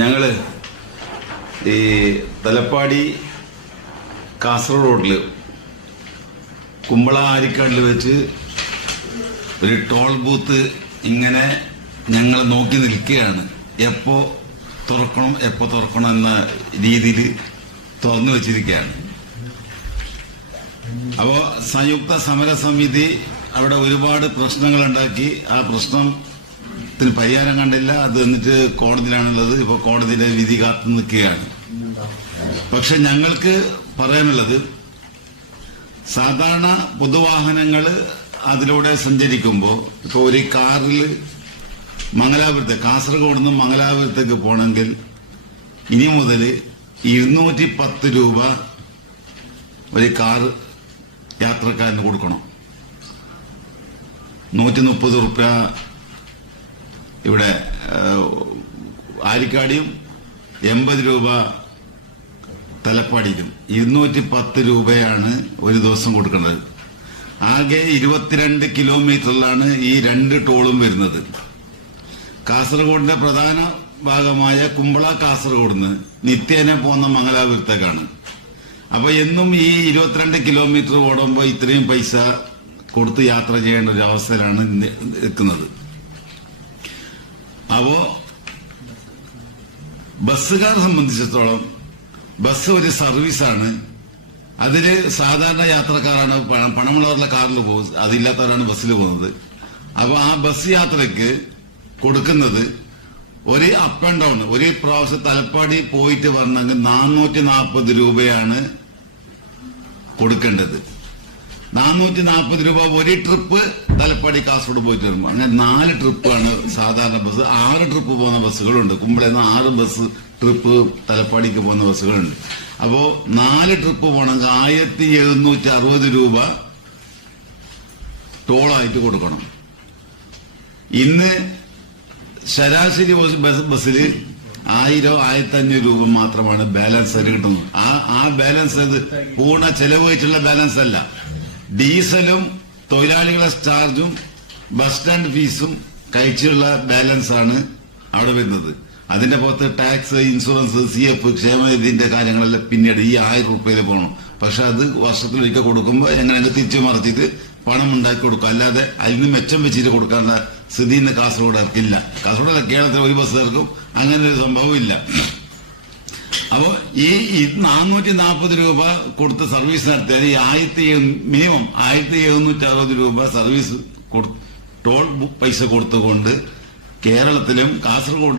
ഞങ്ങൾ ഈ തലപ്പാടി കാസർഗോഡ് റോഡിൽ കുമ്പള ആരിക്കാടിൽ വെച്ച് ഒരു ടോൾ ബൂത്ത് ഇങ്ങനെ ഞങ്ങൾ നോക്കി നിൽക്കുകയാണ്. എപ്പോ തുറക്കണം എപ്പോ തുറക്കണം എന്ന രീതിയിൽ തുറന്നു വെച്ചിരിക്കുകയാണ്. അപ്പോൾ സംയുക്ത സമരസമിതി അവിടെ ഒരുപാട് പ്രശ്നങ്ങൾ ഉണ്ടാക്കി ആ പ്രശ്നത്തിന് പരിഹാരം കണ്ടില്ല. അത് എന്നിട്ട് കോടതിയിലാണുള്ളത്. ഇപ്പൊ കോടതിയിലെ വിധി കാത്തു നിൽക്കുകയാണ്. പക്ഷെ ഞങ്ങൾക്ക് പറയാനുള്ളത് സാധാരണ പൊതുവാഹനങ്ങൾ അതിലൂടെ സഞ്ചരിക്കുമ്പോൾ ഇപ്പൊ ഒരു കാറിൽ മംഗലാപുരത്ത് കാസർഗോഡ് നിന്ന് മംഗലാപുരത്തേക്ക് പോകണമെങ്കിൽ ഇനി മുതൽ ഇരുന്നൂറ്റി പത്ത് രൂപ ഒരു കാർ യാത്രക്കാരന് കൊടുക്കണം. നൂറ്റി മുപ്പത് റുപ്യ ഇവിടെ ആരിക്കാടിയും എൺപത് രൂപ തലപ്പാടിയിലും ഇരുന്നൂറ്റി പത്ത് രൂപയാണ് ഒരു ദിവസം കൊടുക്കുന്നത് ആകെ ഇരുപത്തിരണ്ട് കിലോമീറ്ററിലാണ് ഈ രണ്ട് ടോളും വരുന്നത്. കാസർഗോഡിന്റെ പ്രധാന ഭാഗമായ കുമ്പള കാസർഗോഡ് നിന്ന് നിത്യേന പോകുന്ന മംഗലാപുരത്തേക്കാണ്. അപ്പൊ എന്നും ഈ ഇരുപത്തിരണ്ട് കിലോമീറ്റർ ഓടുമ്പോൾ ഇത്രയും പൈസ കൊടുത്ത് യാത്ര ചെയ്യേണ്ട ഒരു അവസ്ഥയിലാണ് നി- നിൽക്കുന്നത്. അപ്പോ ബസ്സുകാരെ സംബന്ധിച്ചിടത്തോളം ബസ് ഒരു സർവീസാണ്. അതിൽ സാധാരണ യാത്രക്കാരാണ് പണം പണമുള്ളവരുടെ കാറിൽ പോകുന്നത് അതില്ലാത്തവരാണ് ബസ്സിൽ പോകുന്നത്. അപ്പൊ ആ ബസ് യാത്രയ്ക്ക് കൊടുക്കുന്നത് ഒരു അപ്പ് ആൻഡ് ഡൗൺ ഒരു പ്രാവശ്യം തലപ്പാടി പോയിട്ട് വന്നെങ്കിൽ നാനൂറ്റി നാൽപ്പത് രൂപയാണ് കൊടുക്കേണ്ടത്. നാനൂറ്റി നാൽപ്പത് രൂപ ഒരു ട്രിപ്പ് തലപ്പാടി കാസർഗോഡ് പോയിട്ട് വരുമ്പോൾ അങ്ങനെ നാല് ട്രിപ്പാണ് സാധാരണ ബസ്. ആറ് ട്രിപ്പ് പോകുന്ന ബസ്സുകളുണ്ട്. കുമ്പളയിൽ നിന്ന് ആറ് ബസ് ട്രിപ്പ് തലപ്പാടിക്ക് പോകുന്ന ബസ്സുകളുണ്ട്. അപ്പോ നാല് ട്രിപ്പ് പോകണമെങ്കിൽ ആയിരത്തി എഴുന്നൂറ്റി അറുപത് രൂപ ടോളായിട്ട് കൊടുക്കണം. ഇന്ന് ശരാശരി ബസ് ബസ് ബസ്സിൽ ആയിരം ആയിരത്തി അഞ്ഞൂറ് രൂപ മാത്രമാണ് ബാലൻസ് കിട്ടുന്നത്. ആ ആ ബാലൻസ് അത് പൂർണ ചെലവ് വെച്ചുള്ള ബാലൻസ് അല്ല. ഡീസലും തൊഴിലാളികളെ ചാർജും ബസ് സ്റ്റാൻഡ് ഫീസും കഴിച്ചുള്ള ബാലൻസ് ആണ് അവിടെ വരുന്നത്. അതിന്റെ പുറത്ത് ടാക്സ് ഇൻഷുറൻസ് സി എഫ് ക്ഷേമനിധിന്റെ കാര്യങ്ങളെല്ലാം പിന്നീട് ഈ ആയിരം റുപ്യയിൽ പോകണം. പക്ഷെ അത് വർഷത്തിലൊരിക്കൽ കൊടുക്കുമ്പോൾ എങ്ങനെ തിരിച്ചു മറിച്ചിട്ട് പണം ഉണ്ടാക്കി കൊടുക്കും. അല്ലാതെ അതിൽ നിന്ന് മെച്ചം വെച്ചിട്ട് കൊടുക്കാനുള്ള സ്ഥിതി ഇന്ന് കാസർഗോഡ് ഇല്ല കാസർഗോഡ് കേരളത്തിൽ ഒരു ബസ് ഇറക്കും അങ്ങനെ ഒരു സംഭവം ഇല്ല. അപ്പോ ഈ നാനൂറ്റി നാൽപ്പത് രൂപ കൊടുത്ത സർവീസ് നടത്തിയാൽ ഈ ആയിരത്തി മിനിമം ആയിരത്തി എഴുന്നൂറ്റി അറുപത് രൂപ സർവീസ് ടോൾ പൈസ കൊടുത്തുകൊണ്ട് കേരളത്തിലും കാസർഗോഡ്